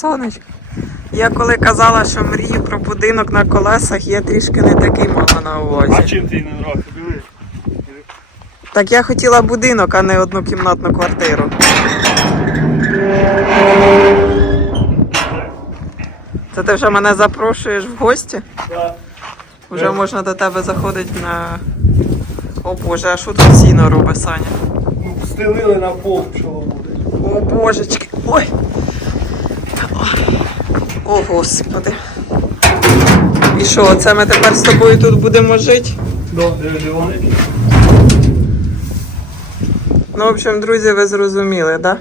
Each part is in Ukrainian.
сонечко. Я коли казала, що мрію про будинок на колесах, я трішки не такий мала на увазі. А чим ти не нравиться? Диви. Так я хотіла будинок, а не однокімнатну квартиру. Це ти вже мене запрошуєш в гості? Да. Вже можна до тебе заходити на. О Боже, а що тут сіно робить, Саня? Ну, Стелили на пол, що буде. О божечки. Ой. О, господи. І що, це ми тепер з тобою тут будемо жити? Ну, в общем, друзі, ви зрозуміли, да?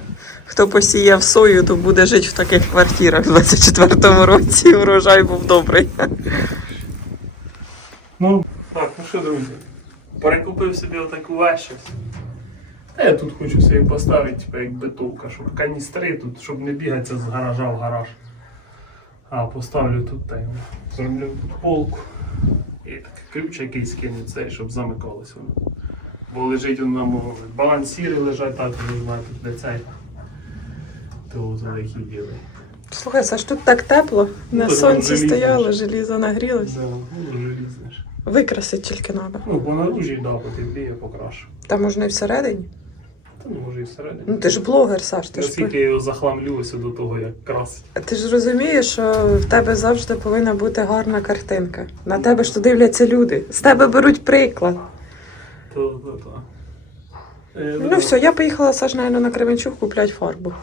Хто посіяв сою, то буде жити в таких квартирах в 24-му році. Урожай був добрий. Ну, так, ну що, друзі, перекупив собі отаку важчість. Та я тут хочу собі поставити, типу, як битовка, щоб каністри тут, щоб не бігатися з гаража в гараж. А поставлю тут та й зроблю полку. І так ключ якийсь кину цей, щоб замикалось воно. Бо лежить воно може. Балансіри лежать так, ви знаєте, де цей. То і діли. Слухай, Саш, тут так тепло. Ну, На так сонці стояло, желізо нагрілось. Да, ну, желізне ж. Викрасить тільки треба. Ну, по наружі, да, потепліє, покрашу. Та можна і всередині. Та ну може і всередині. Ну ти ж блогер, Саш, ти ж. Наскільки я його захламлювався до того, як красить. Ти ж розумієш, що в тебе завжди повинна бути гарна картинка. На тебе ж то дивляться люди. З тебе беруть приклад. То, то, то. Е, Ну все, я поїхала Саш, наверное, на Кременчук купляти фарбу.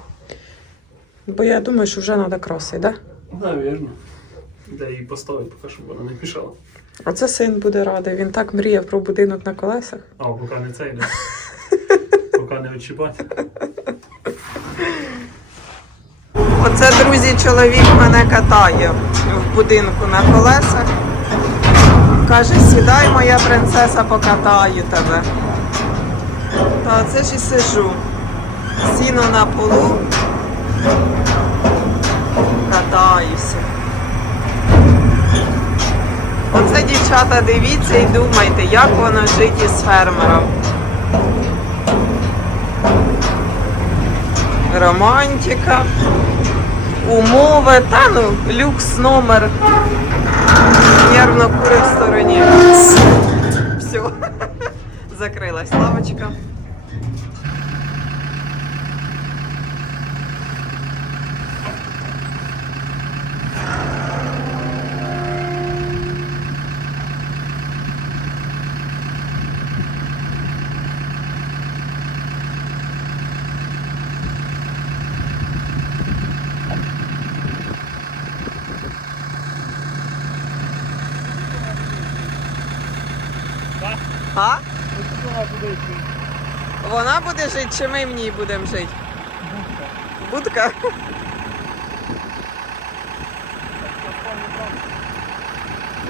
Бо я думаю, що вже треба красити, да? Навірно. Де її поставити, поки щоб вона не мішала. Оце син буде радий. Він так мріяв про будинок на колесах. А, поки не цей, не. поки не відчіпати. Оце, друзі, чоловік мене катає в будинку на колесах. Каже, сідай, моя принцеса, покатаю тебе. Та це ж і сижу. Сіно на полу. Катаюся. Оце, дівчата, дивіться і думайте, як воно жить із фермером. Романтика умови, та ну, люкс номер. Нервно кури в стороні. Все. Закрилась лавочка. А? Вона буде жити, чи ми в ній будемо жити? Будка. Будка?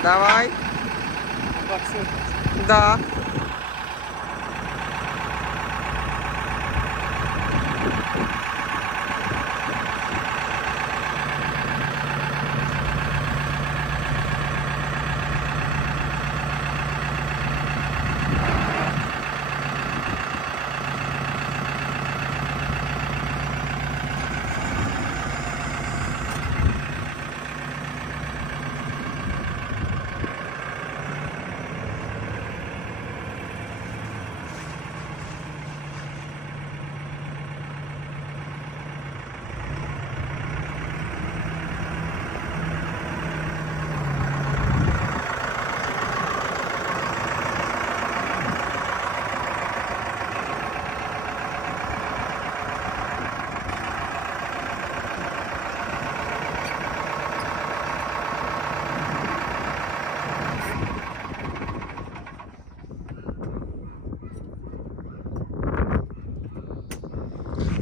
Давай. Так, Да.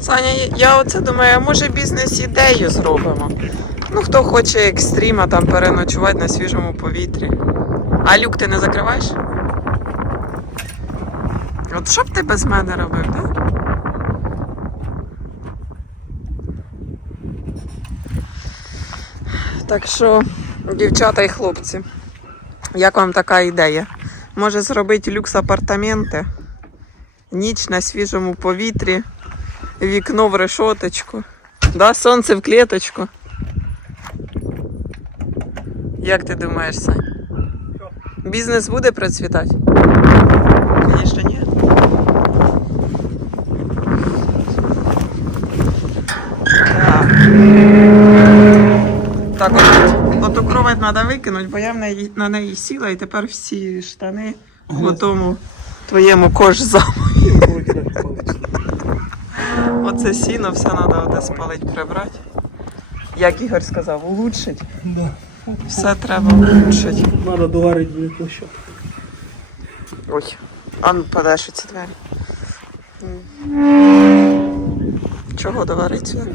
Саня, я оце думаю, може бізнес-ідею зробимо. Ну, хто хоче екстріма там переночувати на свіжому повітрі. А люк ти не закриваєш? От що б ти без мене робив, так? Так що, дівчата і хлопці, як вам така ідея? Може зробити люкс апартаменти? Ніч на свіжому повітрі, вікно в решоточку, да? сонце в клеточку. Як ти думаєш, Сань? Бізнес буде процвітати? Звісно, ні. Так. Так, от, оту кровать треба викинути, бо я в неї, на неї сіла і тепер всі штани в тому твоєму кожзаму. Оце сіно все треба оте спалити, прибрати. Як Ігор сказав, улучшить. Да. Все треба улучшити. Треба доварити буде площадку. Ой, а ну подальше ці двері. Чого доварити?